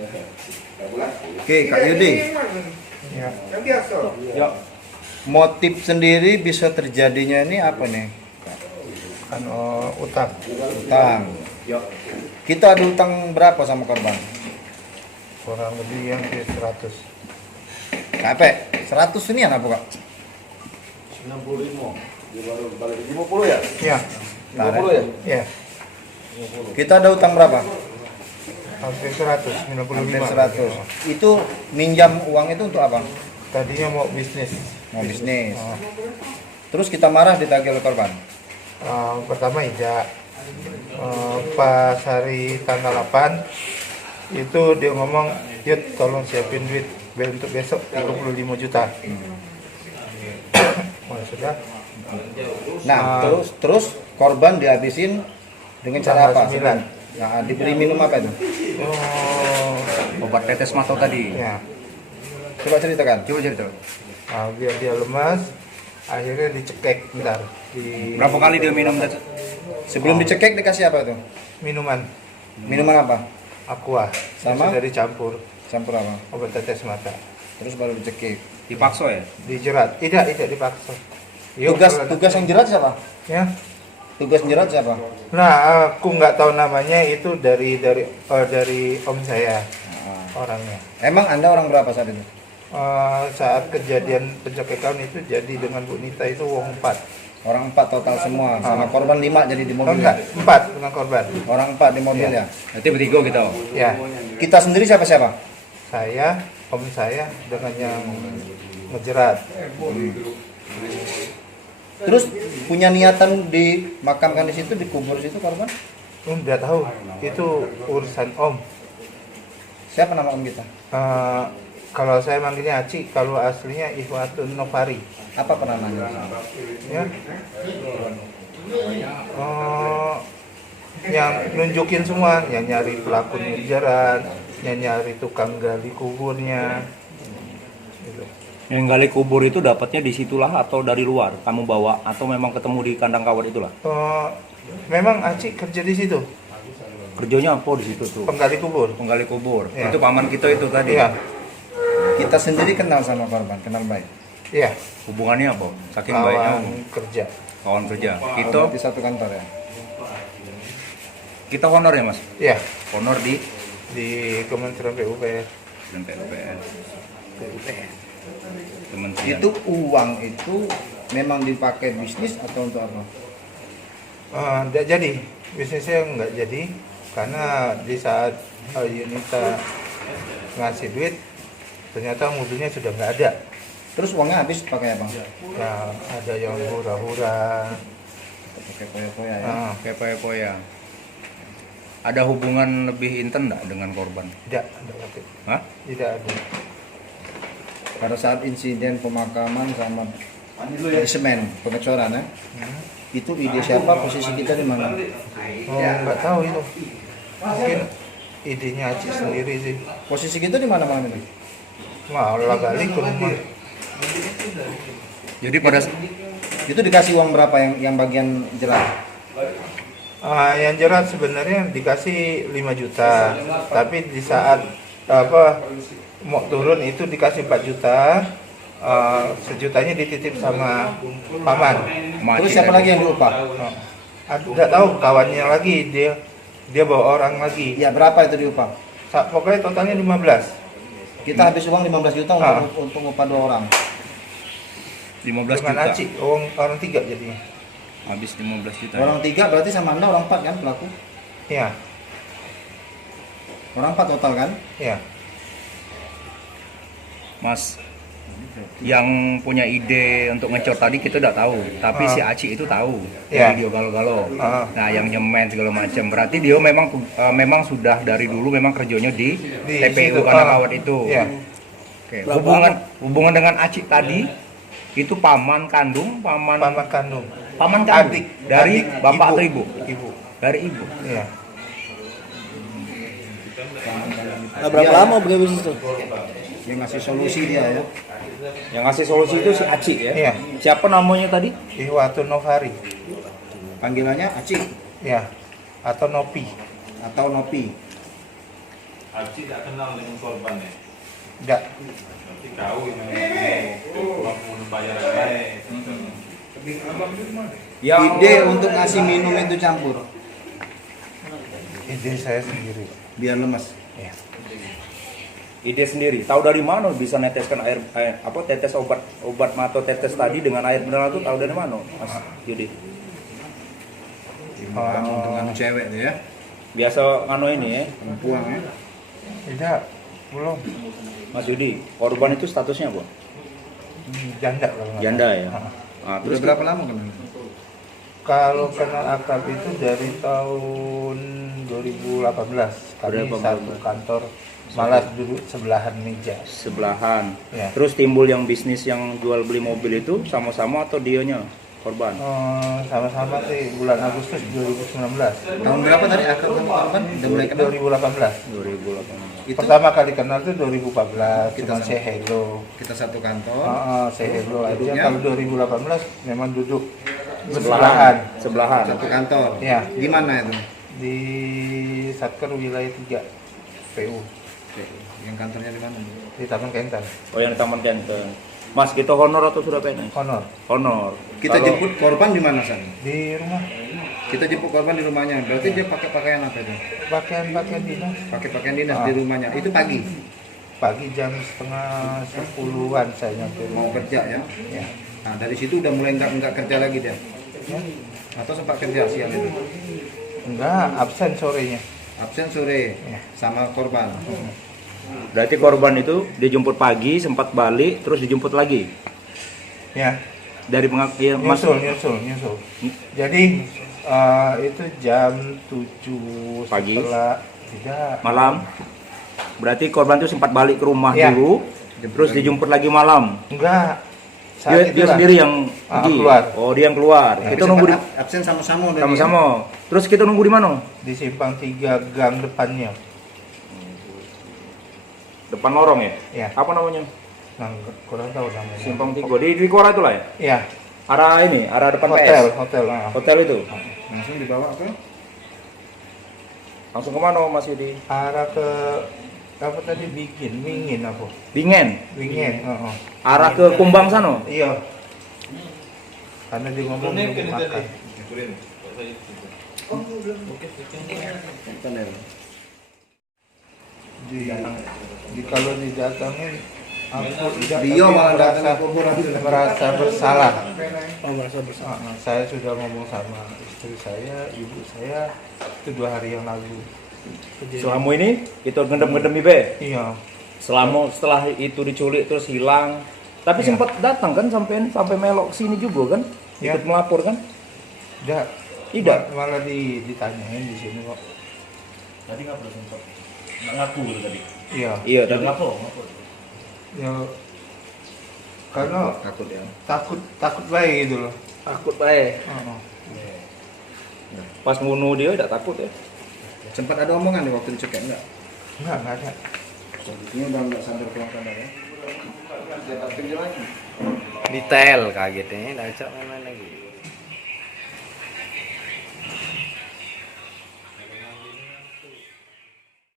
Oke, Kak Yudi. Ya. Ya. Motif sendiri bisa terjadinya ini apa nih? Kan utang. Utang. Kita ada utang berapa sama korban? Kurang lebih yang 100. Capek. 100 ini apa, Kak? 95. Dia baru balik 50 ya? Ya. 50 ya? Ya. Kita ada utang berapa? Hampir 100, 95. Hampir 100. Itu minjam uang itu untuk apa? Tadinya mau bisnis. Mau bisnis. Oh. Terus kita marah ditagih oleh korban. Pertama Ija. Pas hari tanggal 8 itu dia ngomong, "Yud, tolong siapin duit untuk besok 35 juta." Oh, sudah. Nah, terus korban dihabisin dengan cara apa? 9. Nah, diberi minum apa itu? Obat tetes mata tadi. Ya. Coba ceritakan. Coba cerita. Biar dia lemas, akhirnya dicekek bentar di Berapa kali dia minum? Sebelum dicekek dikasih apa itu? minuman Minuman apa? aqua Sama? sudah dicampur Campur apa? obat tetes mata, Terus baru dicekik. Dipaksa ya? dijerat. Tidak dipaksa. Yuk, Tugas yang jerat siapa? ya. Tugas jerat siapa? Nah, aku nggak tahu namanya, itu dari om saya orangnya. Emang Anda orang berapa saat itu? Saat kejadian pencekekan itu jadi dengan Bu Nita itu wong 4. Orang 4 total semua, sama korban 5 jadi di Oh, mobil. enggak, 4 dengan korban. Orang 4 di mobil ya. Berarti bertiga kita. Ya, Kita sendiri siapa-siapa? saya, om saya dengan yang ngejerat. Terus punya niatan dimakamkan di situ, dikubur di situ korban? Enggak tahu, itu urusan om. Siapa nama om kita? Kalau saya manggilnya Aci, kalau aslinya Ihwatun Novari. Apa penamanya? Ya. Yang nunjukin semua, yang nyari pelaku ngejaran, yang nyari tukang gali kuburnya. Gitu. Yang gali kubur itu dapatnya di situlah atau dari luar? Kamu bawa atau memang ketemu di kandang kawat itulah? Memang Aci kerja di situ, Kerjanya apa di situ tuh? penggali kubur. Penggali kubur. Ya. Itu paman kita itu tadi. Iya, Kita sendiri kenal sama korban, kenal baik. iya. Hubungannya apa? Saking baiknya Kawan kerja. kawan kerja. Kita di satu kantor ya. Kita honor ya, Mas? Iya, Honor di Kementerian PUPR. PUPR. Kementerian. Itu uang itu memang dipakai bisnis atau untuk apa? Nggak jadi, bisnisnya nggak jadi karena di saat Yunita ngasih duit ternyata mobilnya sudah nggak ada. Terus uangnya habis pakai apa? Ya, ada yang hura-hura. Pakai poya-poya ya. Kayak poya-poya. Ada hubungan lebih inten enggak dengan korban? Tidak ada waktu. Hah? Tidak ada. Pada saat insiden pemakaman sama semen pengecoran ya. Itu ide siapa? Posisi kita di mana? Nggak tahu itu. Mungkin idenya Aci sendiri sih. Posisi kita di mana malam ini? Malah gali ke rumah. Jadi pada Itu dikasih uang berapa yang bagian jerat? Yang jerat sebenarnya dikasih 5 juta, tapi di saat mau turun itu dikasih 4 juta, sejutanya dititip sama paman. Terus siapa lagi yang diupah? Nggak tahu, kawannya lagi, dia bawa orang lagi. Ya berapa itu diupah? Pokoknya totalnya 15. Kita habis uang 15 juta untuk upah 2 orang. 15 Dengan juta. Aci, orang 3 jadinya. Habis 15 juta. Orang 3 berarti sama Anda orang 4 kan pelaku? Iya, Orang 4 total kan? iya. Mas, yang punya ide untuk ngecor tadi kita udah tahu, tapi si Aci itu tahu Iya. dari dia galo-galo. Ah. Nah, yang nyemen segala macam. Berarti dia memang sudah dari dulu memang kerjanya di situ. TPU kandang kawat itu. Iya. Oke. Hubungan dengan Aci tadi itu paman kandung, paman kandung. paman kandung Adik. dari Adik, bapak ibu. atau ibu? Ibu. Dari ibu. Iya. Berapa lama begitu itu? Yang ngasih solusi dia ya. Yang ngasih solusi itu si Aci ya. Iya. Siapa namanya tadi? Ihwatun Novari. Panggilannya Aci Ya. Atau Nopi. atau Nopi. Aci tidak kenal dengan korban ya. Enggak. Tapi tahu ini mampu bayar lain. Ide untuk ngasih minum itu campur Ide saya sendiri. biar lemas. Ya. Ide sendiri. Tahu dari mana bisa neteskan air tetes obat atau tetes tadi dengan air mineral itu tahu dari mana, Mas Yudi? Bukan untuk anu cewek tuh ya, Biasa ngano ini ya, perempuan ya. Tidak, belum. Mas Yudi. Korban itu statusnya apa? Janda kalau nggak Janda salah. ya. Ah. Nah, Udah terus berapa lama kenal? Kalau kenal akrab itu dari tahun 2018. Kami 2018. satu kantor, malah duduk sebelahan meja. sebelahan. Ya. Terus timbul yang bisnis yang jual beli mobil itu sama-sama atau dianya korban? Sama-sama sih bulan Agustus 2019. Tahun berapa tadi akrab sama korban? Udah mulai kenal? 2018. 2018. Itu Pertama kali kenal tuh 2014, Kita cuma sama. say hello. kita satu kantor. Say hello aja. Duduknya? Kalau 2018 memang duduk bersebelahan Sebelahan. Satu kantor. Ya. Di mana itu? di Satker wilayah 3 PU Oke. Yang kantornya di mana? di Taman Kentan. Oh, yang Taman Kenten. Mas, kita honor atau sudah PNS? Honor Honor. Kita Kalau- jemput korban di mana, San? di rumah, Kita jemput korban di rumahnya. Berarti dia pakai pakaian apa itu? pakaian dinas. Pakai pakaian dinas di rumahnya. Itu pagi. Pagi jam setengah 10-an saya nyampe Mau kerja ya. ya. Nah, dari situ udah mulai enggak kerja lagi dia. Ya. Atau sempat kerja siang itu. Enggak, absen sorenya. Absen sore Ya. sama korban. Berarti korban itu dijemput pagi, sempat balik, terus dijemput lagi. Ya, Dari ya, Mas. nyusul. Jadi itu jam 7 Pagi. setelah tidak Malam. Berarti korban itu sempat balik ke rumah Ya. dulu, terus dijemput lagi malam. enggak. Dia itulah. sendiri yang pergi. keluar. Oh, dia yang keluar. Tapi Kita nunggu di sempat absen sama-sama udah sama-sama. Terus kita nunggu di mana? Di simpang 3 gang depannya. Depan lorong ya? Ya. Apa namanya? Nah, kurang tahu namanya. Simpang 3. Di Kora itu lah ya? Ya, Arah ini, arah depan hotel. PS. Nah. Hotel itu. langsung dibawa ke Langsung kemana Mas Yudi? Arah ke apa tadi Wingin apa? Bingen. Wingin. Arah ke Kumbang sana. Iya. Karena dia ngomong belum makan. Di kalau didatangin aku tidak Dia tapi malah datang merasa, ke kuburan. merasa bersalah. Saya sudah ngomong sama istri saya, ibu saya itu 2 hari yang lalu. Selama ini kita gendem-gendem Ibe. Iya. Setelah itu diculik terus hilang. Tapi Iya. sempat datang kan sampai melok sini juga kan? Iya. Ikut melapor kan? Tidak. Tidak. Malah ditanyain di sini kok. Tadi nggak perlu sempat nggak ngaku gitu tadi. Iya. Iya, tapi Ngaku. Ya, karena takut ya. takut baik gitu loh. takut baik. Heeh. Pas bunuh dia tidak takut ya. Sempat ada omongan nih waktu dicekek enggak? Enggak ada. Ini udah enggak sadar pulang sadar ya. Dia tak tinggi lagi. Detail kagetnya, dah cak main lagi.